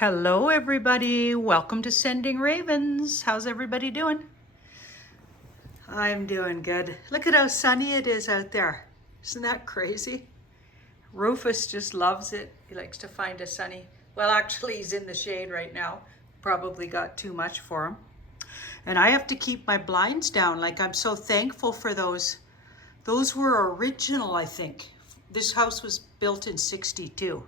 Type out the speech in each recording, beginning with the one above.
Hello everybody, welcome to Sending Ravens. How's everybody doing? I'm doing good. Look at how sunny it is out there. Isn't that crazy? Rufus just loves it. He likes to find a sunny, well actually he's in the shade right now. Probably got too much for him. And I have to keep my blinds down. Like, I'm so thankful for those. Those were original, I think. This house was built in 62.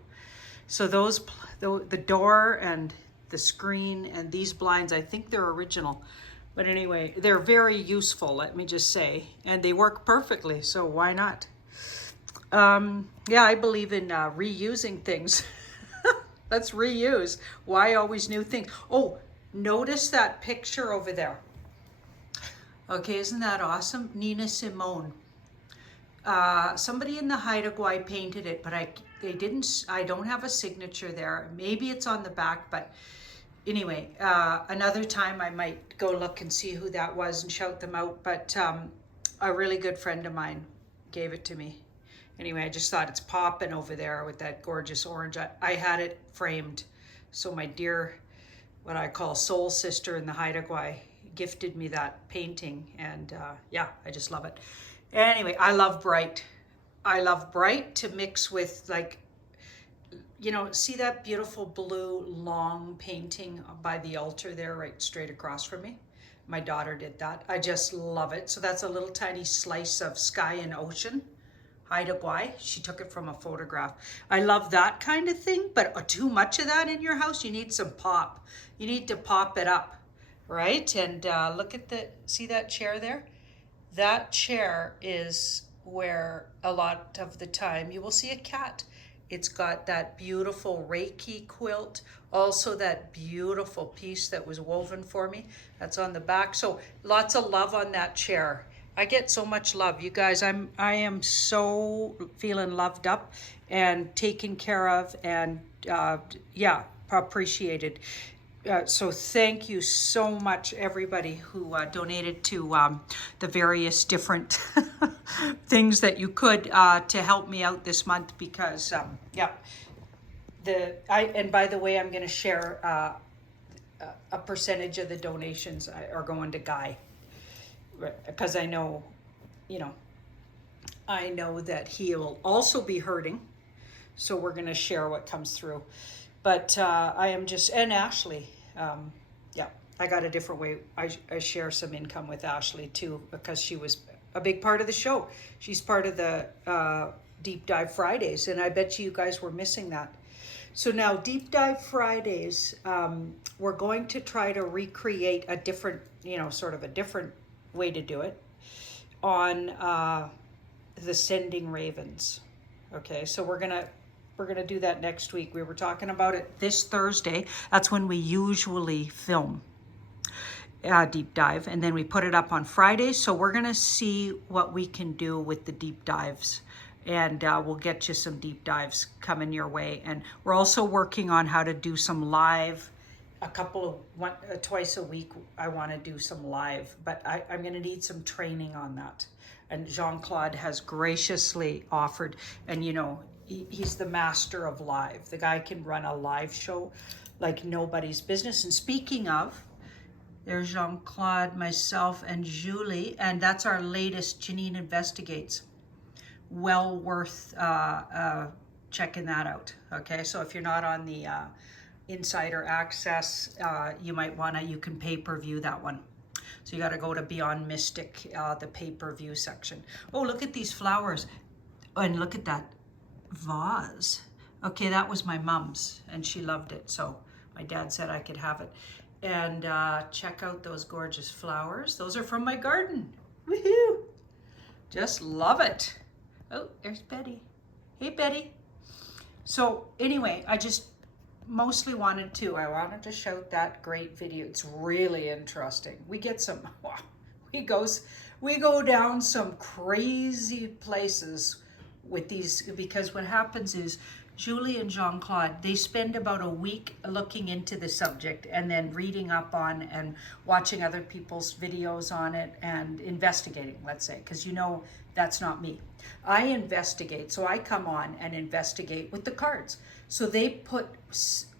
So the door and the screen and these blinds, I think they're original. But anyway, they're very useful, let me just say. And they work perfectly, so why not? Yeah, I believe in reusing things. Let's reuse. Why always new things? Oh, notice that picture over there. Okay, isn't that awesome? Nina Simone. Somebody in the Haida Gwaii painted it, but I don't have a signature there. Maybe it's on the back, but anyway, another time I might go look and see who that was and shout them out. But a really good friend of mine gave it to me. Anyway, I just thought it's popping over there with that gorgeous orange. I had it framed. So my dear, what I call soul sister in the Haida Gwaii, gifted me that painting. And yeah, I just love it. Anyway, I love bright. I love bright to mix with, like, you know, see that beautiful blue long painting by the altar there, right straight across from me? My daughter did that. I just love it. So that's a little tiny slice of sky and ocean. Haida Gwaii. She took it from a photograph. I love that kind of thing, but too much of that in your house, you need some pop. You need to pop it up, right? And look at see that chair there? That chair is where a lot of the time you will see a cat. It's got that beautiful Reiki quilt, also that beautiful piece that was woven for me. That's on the back. So lots of love on that chair. I get so much love, you guys. I am so feeling loved up and taken care of, and yeah, appreciated. So thank you so much, everybody who donated to the various different things that you could to help me out this month, because yeah, and by the way, I'm going to share a percentage of the donations are going to Guy, because I know, you know, I know that he will also be hurting, so we're going to share what comes through. But I am just, and Ashley, yeah, I got a different way. I share some income with Ashley too, because she was a big part of the show. She's part of the Deep Dive Fridays, and I bet you guys were missing that. So now Deep Dive Fridays, we're going to try to recreate a different, you know, sort of a different way to do it on the Sending Ravens. Okay, so we're gonna do that next week. We were talking about it this Thursday. That's when we usually film deep dive, and then we put it up on Friday. So we're gonna see what we can do with the deep dives, and we'll get you some deep dives coming your way. And we're also working on how to do some live, twice a week. I want to do some live, but I'm going to need some training on that. And Jean-Claude has graciously offered, and you know, he's the master of live. The guy can run a live show like nobody's business. And speaking of, there's Jean-Claude, myself, and Julie, and that's our latest Janine Investigates. Well worth checking that out. Okay, so if you're not on the insider access, you might want to, you can pay-per-view that one. So you got to go to Beyond Mystic, the pay-per-view section. Oh, look at these flowers, and look at that vase. Okay, that was my mom's, and she loved it, so my dad said I could have it. And check out those gorgeous flowers. Those are from my garden. Woohoo! Just love it. Oh, there's Betty. Hey, Betty. So anyway, I just mostly wanted to shout that great video. It's really interesting. We get some, wow, we go down some crazy places with these, because what happens is Julie and Jean-Claude, they spend about a week looking into the subject and then reading up on and watching other people's videos on it and investigating, let's say, because you know that's not me. I investigate, so I come on and investigate with the cards. So they put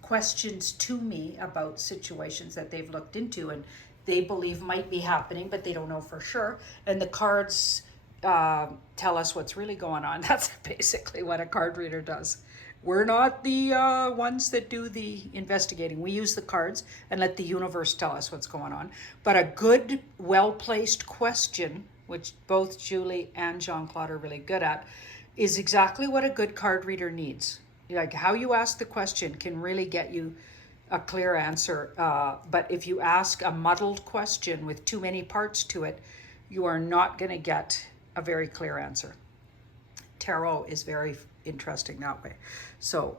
questions to me about situations that they've looked into and they believe might be happening, but they don't know for sure. And the cards tell us what's really going on. That's basically what a card reader does. We're not the ones that do the investigating. We use the cards and let the universe tell us what's going on. But a good, well-placed question, which both Julie and Jean-Claude are really good at, is exactly what a good card reader needs. Like how you ask the question can really get you a clear answer. But if you ask a muddled question with too many parts to it, you are not going to get a very clear answer. Tarot is very interesting that way. So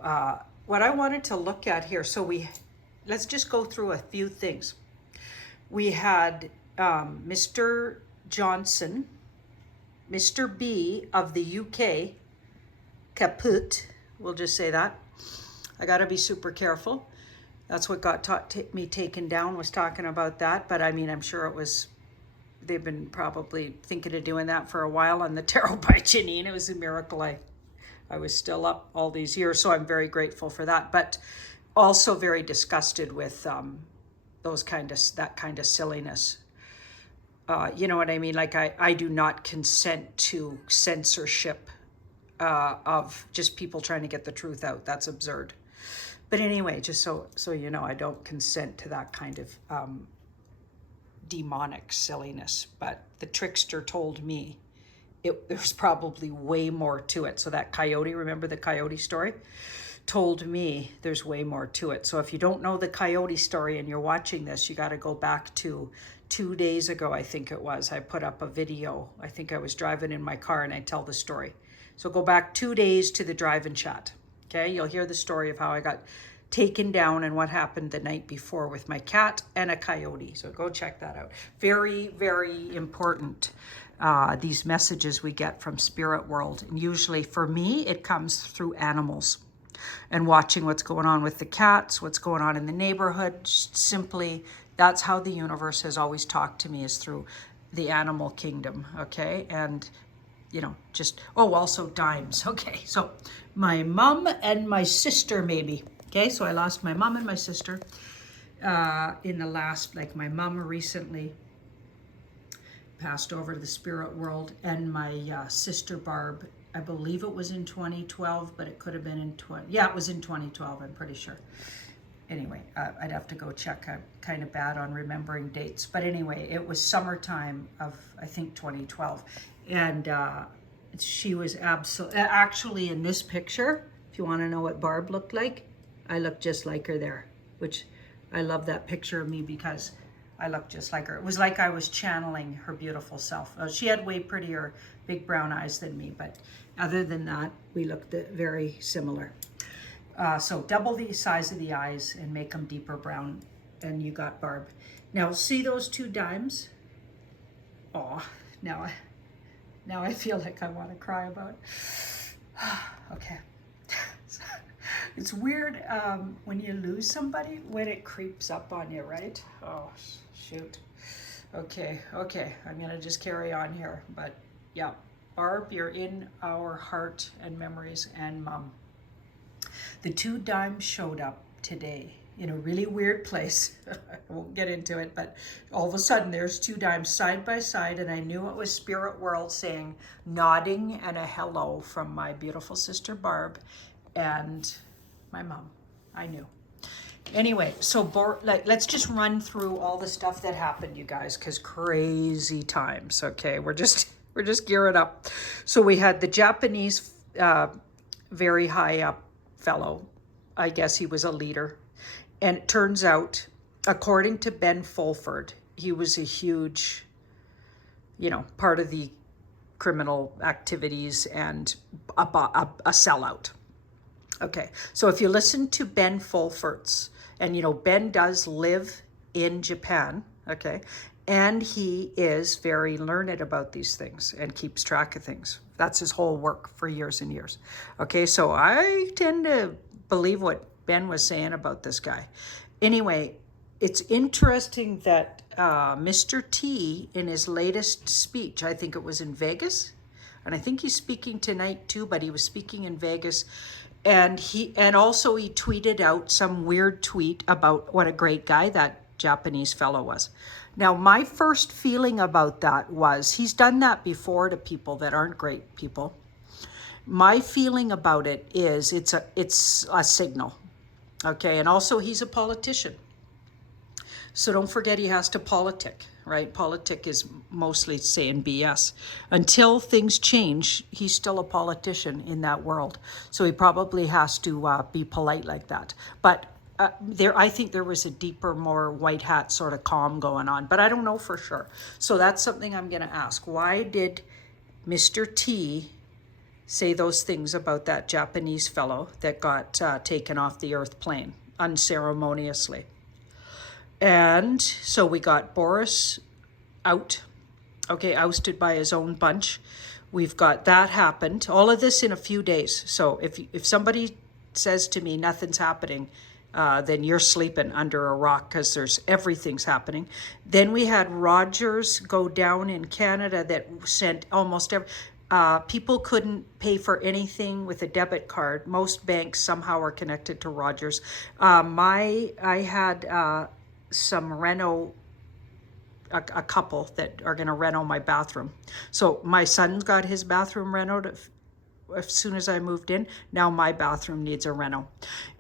what I wanted to look at here, let's just go through a few things. We had Mr. Johnson, Mr. B of the UK, kaput, we'll just say that. I got to be super careful. That's what got me taken down, was talking about that. But I mean, I'm sure they've been probably thinking of doing that for a while on the Tarot by Janine. It was a miracle I was still up all these years, so I'm very grateful for that. But also very disgusted with that kind of silliness. You know what I mean? Like I do not consent to censorship of just people trying to get the truth out. That's absurd. But anyway, just so you know, I don't consent to that kind of demonic silliness. But the trickster told me there's probably way more to it. So that coyote, remember the coyote story? Told me there's way more to it. So if you don't know the coyote story and you're watching this, you got to go back to 2 days ago, I think it was. I put up a video. I think I was driving in my car and I tell the story. So go back 2 days to the drive and chat. Okay, you'll hear the story of how I got taken down and what happened the night before with my cat and a coyote. So go check that out. Very, very important. These messages we get from spirit world. And usually for me, it comes through animals and watching what's going on with the cats, what's going on in the neighborhood. Simply, that's how the universe has always talked to me, is through the animal kingdom. Okay. And you know, also dimes. Okay. So my mom and my sister, maybe. Okay. So I lost my mom and my sister in the last, like my mom recently passed over to the spirit world, and my sister Barb, I believe it was in 2012, but it could have been in it was in 2012, I'm pretty sure. Anyway, I'd have to go check. I'm kind of bad on remembering dates, but anyway, it was summertime of, I think, 2012, and she was actually in this picture. If you want to know what Barb looked like, I looked just like her there, which I love that picture of me because I looked just like her. It was like I was channeling her beautiful self. She had way prettier big brown eyes than me, but other than that, we looked very similar. So double the size of the eyes and make them deeper brown, and you got Barb. Now see those two dimes? Oh, now I feel like I want to cry about it. Okay. It's weird when you lose somebody, when it creeps up on you, right? Oh, shoot. Okay. I'm going to just carry on here. But yeah, Barb, you're in our heart and memories, and Mom. The two dimes showed up today in a really weird place. I won't get into it, but all of a sudden there's two dimes side by side, and I knew it was spirit world saying nodding and a hello from my beautiful sister Barb and my mom. I knew. Anyway, so let's just run through all the stuff that happened, you guys, because crazy times. Okay, we're just gearing up. So we had the Japanese very high up fellow. I guess he was a leader. And it turns out, according to Ben Fulford, he was a huge, part of the criminal activities and a sellout. Okay, so if you listen to Ben Fulford's, and Ben does live in Japan, okay, and he is very learned about these things and keeps track of things. That's his whole work for years and years. Okay, so I tend to believe what Ben was saying about this guy. Anyway, it's interesting that Mr. T, in his latest speech, I think it was in Vegas, and I think he's speaking tonight too, but he was speaking in Vegas, And also he tweeted out some weird tweet about what a great guy that Japanese fellow was. Now, my first feeling about that was he's done that before to people that aren't great people. My feeling about it is it's a signal. Okay, and also he's a politician. So don't forget he has to politic, right? Politic is mostly saying BS. Until things change, he's still a politician in that world. So he probably has to be polite like that. But I think there was a deeper, more white hat sort of calm going on, but I don't know for sure. So that's something I'm going to ask. Why did Mr. T say those things about that Japanese fellow that got taken off the Earth plane unceremoniously? And so we got Boris out, okay, ousted by his own bunch. We've got that happened. All of this in a few days. So if somebody says to me nothing's happening, then you're sleeping under a rock, because everything's happening. Then we had Rogers go down in Canada that sent almost people couldn't pay for anything with a debit card. Most banks somehow are connected to Rogers. I had some a couple that are going to reno my bathroom. So my son got his bathroom renoed as soon as I moved in. Now my bathroom needs a reno.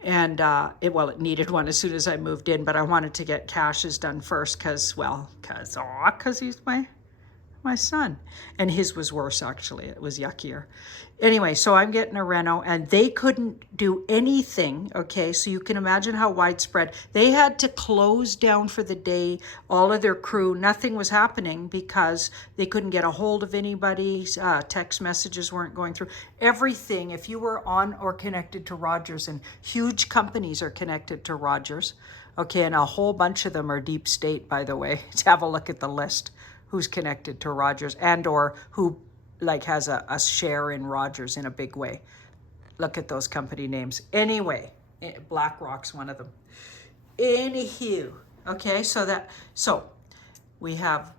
And it needed one as soon as I moved in, but I wanted to get Cash's done first because he's my son. And his was worse, actually. It was yuckier. Anyway, so I'm getting a reno, and they couldn't do anything, okay? So you can imagine how widespread. They had to close down for the day, all of their crew. Nothing was happening because they couldn't get a hold of anybody. Text messages weren't going through. Everything, if you were on or connected to Rogers, and huge companies are connected to Rogers, okay, and a whole bunch of them are deep state, by the way. To have a look at the list. Who's connected to Rogers and or who has a share in Rogers in a big way. Look at those company names. Anyway, BlackRock's one of them. Anywho, okay, so we have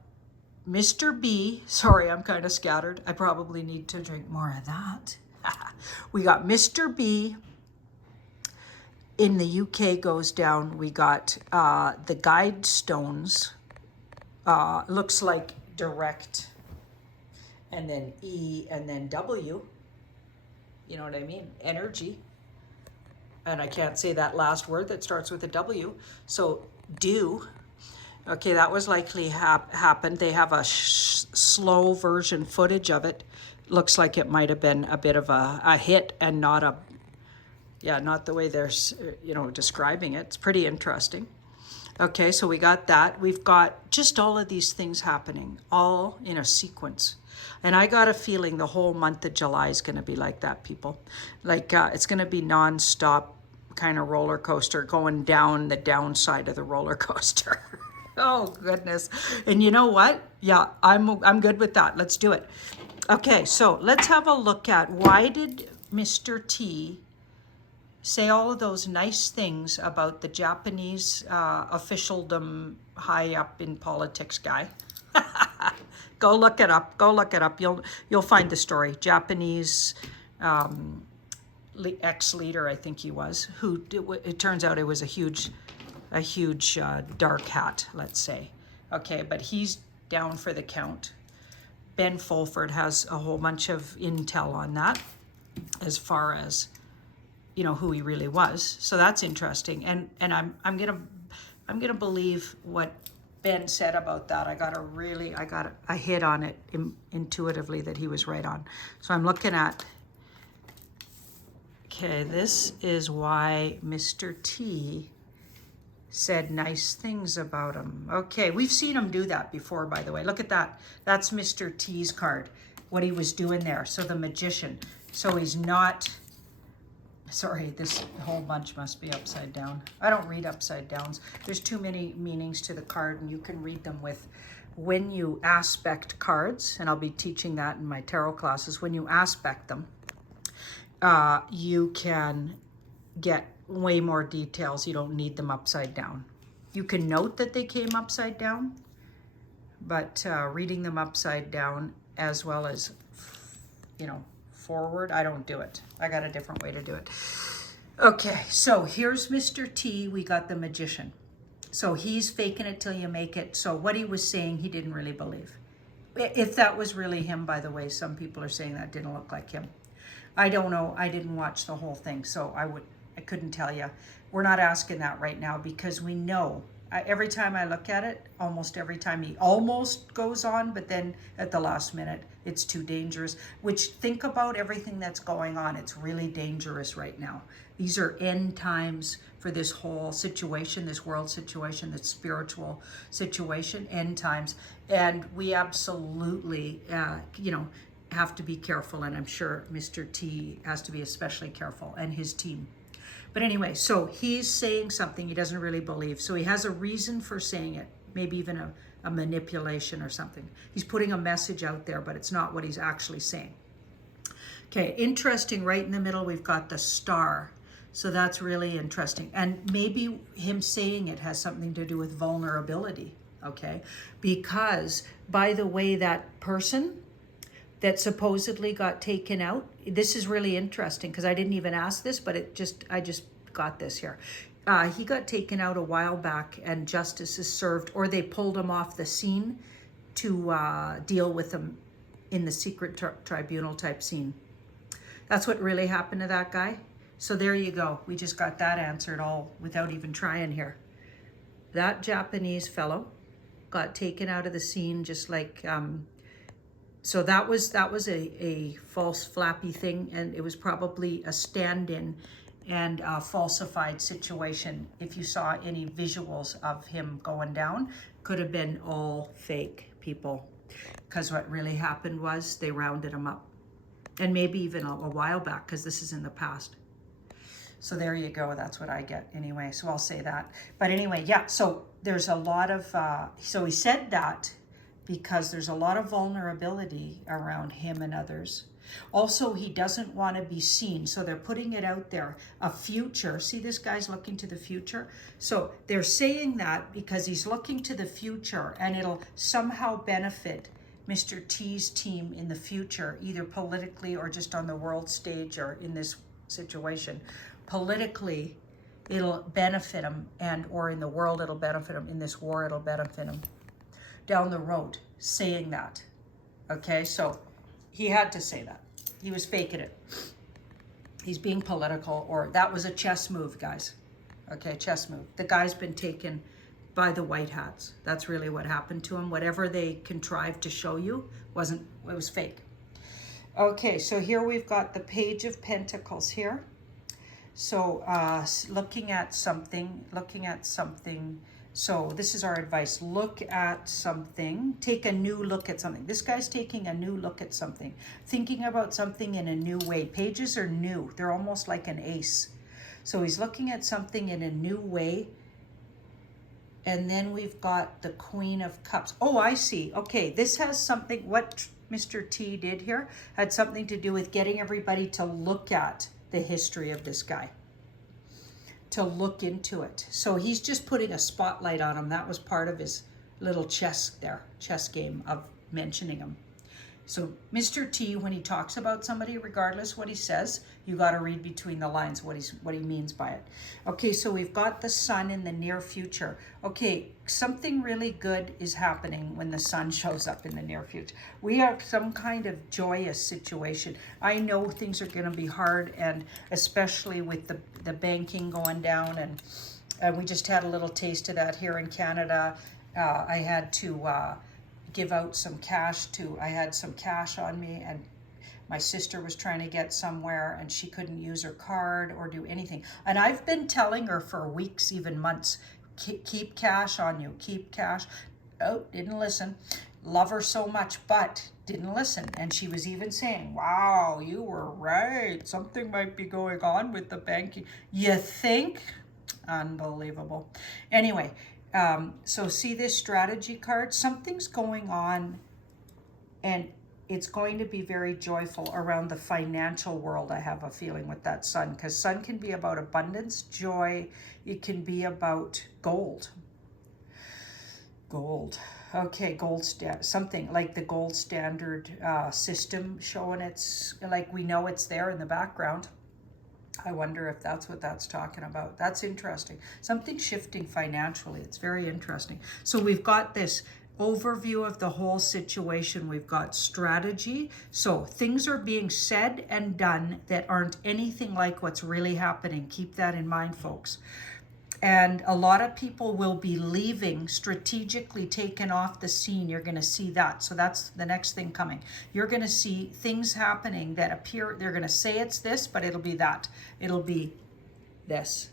Mr. B. Sorry, I'm kind of scattered. I probably need to drink more of that. We got Mr. B. In the UK goes down. We got the Guidestones. Looks like direct, and then E, and then W. You know what I mean? Energy. And I can't say that last word that starts with a W. So do. Okay, that was likely happened. They have a slow version footage of it. Looks like it might have been a bit of a hit and not the way they're describing it. It's pretty interesting. Okay, so we got that. We've got just all of these things happening, all in a sequence. And I got a feeling the whole month of July is going to be like that, people. It's going to be nonstop kind of roller coaster going down the downside of the roller coaster. Oh, goodness. And you know what? Yeah, I'm good with that. Let's do it. Okay, so let's have a look at why did Mr. T say all of those nice things about the Japanese officialdom high up in politics guy. Go look it up. You'll find the story. Japanese ex-leader, I think he was, who it turns out it was a huge dark hat, let's say. Okay, but he's down for the count. Ben Fulford has a whole bunch of intel on that as far as who he really was. So that's interesting. And I'm gonna believe what Ben said about that. I got a hit on it intuitively that he was right on. So I'm looking at, okay, this is why Mr. T said nice things about him. Okay, we've seen him do that before, by the way. Look at that. That's Mr. T's card, what he was doing there. So the magician. So he's not... Sorry, this whole bunch must be upside down. I don't read upside downs. There's too many meanings to the card, and you can read them when you aspect cards, and I'll be teaching that in my tarot classes. When you aspect them, you can get way more details. You don't need them upside down. You can note that they came upside down, but reading them upside down as well as, forward. I don't do it. I got a different way to do it. Okay, so here's Mr. T. We got the Magician. So he's faking it till you make it. So what he was saying, he didn't really believe. If that was really him, by the way, some people are saying that didn't look like him. I don't know. I didn't watch the whole thing, so I couldn't tell you. We're not asking that right now because we know. Every time I look at it, almost every time he almost goes on, but then at the last minute, it's too dangerous. Which, think about everything that's going on. It's really dangerous right now. These are end times for this whole situation, this world situation, this spiritual situation, end times. And we absolutely, have to be careful. And I'm sure Mr. T has to be especially careful, and his team. But anyway, so he's saying something he doesn't really believe. So he has a reason for saying it, maybe even a manipulation or something. He's putting a message out there, but it's not what he's actually saying. Okay, interesting, right in the middle, we've got the star. So that's really interesting. And maybe him saying it has something to do with vulnerability, okay? Because, by the way, that person that supposedly got taken out, this is really interesting because I didn't even ask this, but I just got this here. He got taken out a while back and justice is served, or they pulled him off the scene to deal with him in the secret tribunal type scene. That's what really happened to that guy. So there you go. We just got that answered all without even trying here. That Japanese fellow got taken out of the scene just like... So that was a false flappy thing, and it was probably a stand-in and a falsified situation. If you saw any visuals of him going down, could have been all fake, people. Because what really happened was they rounded him up. And maybe even a while back, because this is in the past. So there you go. That's what I get anyway. So I'll say that. But anyway, yeah. So there's a lot of, so he said that because there's a lot of vulnerability around him and others. Also, he doesn't want to be seen. So they're putting it out there, a future. See, this guy's looking to the future. So they're saying that because he's looking to the future and it'll somehow benefit Mr. T's team in the future, either politically or just on the world stage or in this situation. Politically, it'll benefit him, and or in the world, it'll benefit him. In this war, it'll benefit him. Down the road, saying that. Okay, so he had to say that. He was faking it. He's being political, or that was a chess move, guys. Okay, chess move. The guy's been taken by the white hats. That's really what happened to him. Whatever they contrived to show you it was fake. Okay, so here we've got the Page of Pentacles here. So looking at something. So this is our advice. Look at something. Take a new look at something. This guy's taking a new look at something. Thinking about something in a new way. Pages are new. They're almost like an ace. So he's looking at something in a new way. And then we've got the Queen of Cups. Oh, I see. Okay, this has something, what Mr. T did here had something to do with getting everybody to look at the history of this guy. To look into it. So he's just putting a spotlight on him. That was part of his little chess game of mentioning him. So Mr. T, when he talks about somebody, regardless what he says, you got to read between the lines what he means by it. Okay, so we've got the sun in the near future. Okay, something really good is happening when the sun shows up in the near future. We have some kind of joyous situation. I know things are going to be hard, and especially with the banking going down, and we just had a little taste of that here in Canada. I had to give out some cash I had some cash on me, and my sister was trying to get somewhere and she couldn't use her card or do anything. And I've been telling her for weeks, even months, keep cash on you, keep cash. Oh, didn't listen. Love her so much, but didn't listen. And she was even saying, wow, you were right. Something might be going on with the banking. You think? Unbelievable. Anyway, so see this strategy card? Something's going on, and it's going to be very joyful around the financial world, I have a feeling, with that sun. Because sun can be about abundance, joy. It can be about gold. Gold. Okay, something like the gold standard system showing it's like we know it's there in the background. I wonder if that's what that's talking about. That's interesting. Something shifting financially. It's very interesting. So we've got this overview of the whole situation. We've got strategy. So things are being said and done that aren't anything like what's really happening. Keep that in mind, folks. And a lot of people will be leaving, strategically taken off the scene. You're going to see that. So that's the next thing coming. You're going to see things happening that appear, they're going to say it's this, but it'll be that. It'll be this.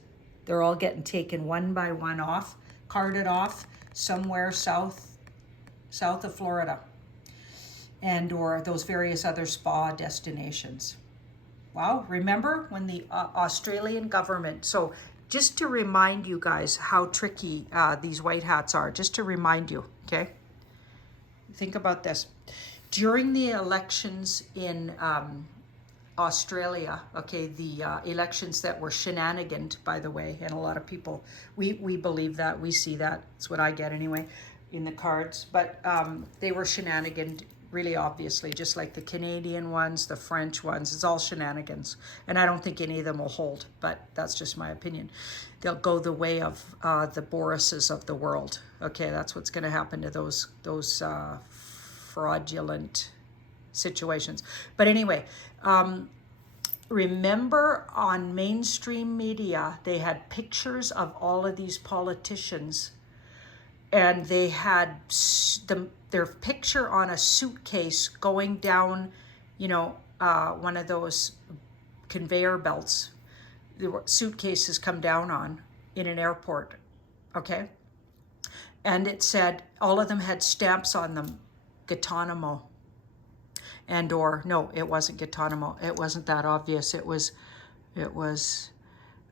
They're all getting taken one by one off, carted off somewhere south of Florida, and or those various other spa destinations. Wow, remember when the Australian government, so just to remind you guys how tricky these white hats are, just to remind you, okay? Think about this. During the elections in Australia, okay, the elections that were shenaniganed, by the way, and a lot of people, we believe that, we see that, that's what I get anyway, in the cards, but they were shenaniganed really obviously, just like the Canadian ones, the French ones, it's all shenanigans. And I don't think any of them will hold, but that's just my opinion. They'll go the way of the Borises of the world. Okay, that's what's gonna happen to those fraudulent situations. But anyway, remember on mainstream media, they had pictures of all of these politicians and they had their picture on a suitcase going down, you know, one of those conveyor belts. The suitcases come down on in an airport, okay? And it said, all of them had stamps on them, Guantanamo. And or, no, it wasn't Guantanamo. It wasn't that obvious. It was, where's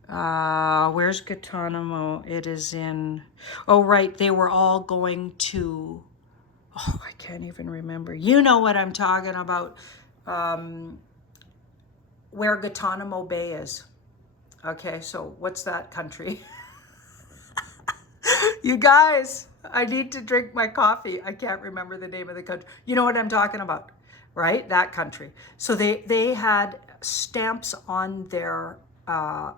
Guantanamo? It is in, oh, right. They were all going to, oh, I can't even remember. You know what I'm talking about. Where Guantanamo Bay is. Okay, so what's that country? You guys, I need to drink my coffee. I can't remember the name of the country. You know what I'm talking about, right? That country. So they had stamps on their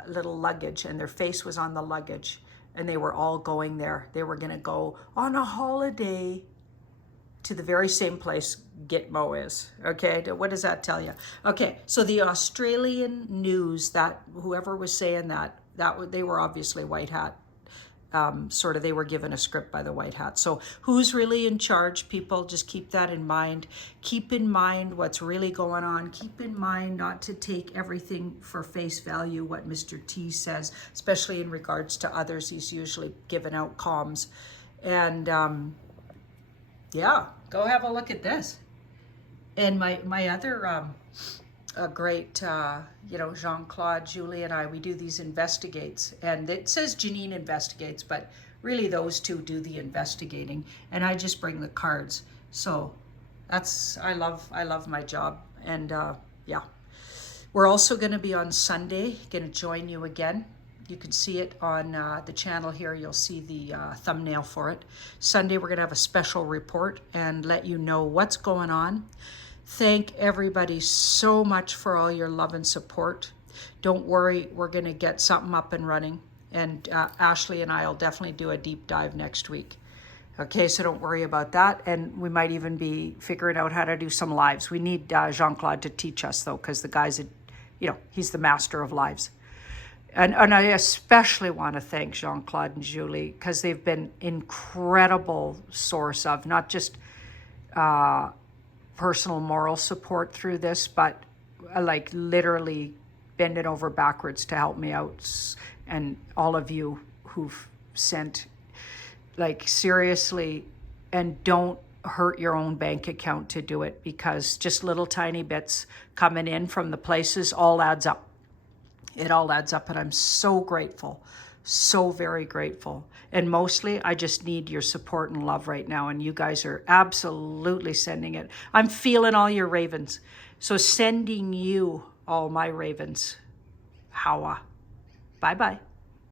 little luggage, and their face was on the luggage, and they were all going there. They were going to go on a holiday to the very same place Gitmo is. Okay, what does that tell you? Okay, so the Australian news, that whoever was saying that they were obviously white hat. Sort of, they were given a script by the white hat. So who's really in charge, people? Just keep that in mind. Keep in mind what's really going on. Keep in mind not to take everything for face value, what Mr. T says, especially in regards to others. He's usually giving out comms. And yeah, go have a look at this. And my other great, you know, Jean-Claude, Julie, and I, we do these investigates, and it says Janine Investigates, but really those two do the investigating, and I just bring the cards. So that's, I love my job. And yeah, we're also going to be on Sunday, going to join you again. You can see it on the channel here. You'll see the thumbnail for it. Sunday, we're going to have a special report and let you know what's going on. Thank everybody so much for all your love and support. Don't worry, we're going to get something up and running. And Ashley and I will definitely do a deep dive next week. Okay, so don't worry about that. And we might even be figuring out how to do some lives. We need Jean-Claude to teach us, though, because the guy's, you know, he's the master of lives. And I especially want to thank Jean-Claude and Julie, because they've been incredible source of not just personal moral support through this, but like literally bending over backwards to help me out. And all of you who've sent, like, seriously, and don't hurt your own bank account to do it, because just little tiny bits coming in from the places all adds up. It all adds up, and I'm so grateful, so very grateful. And mostly, I just need your support and love right now, and you guys are absolutely sending it. I'm feeling all your ravens. So sending you all my ravens. Hawa. Bye-bye.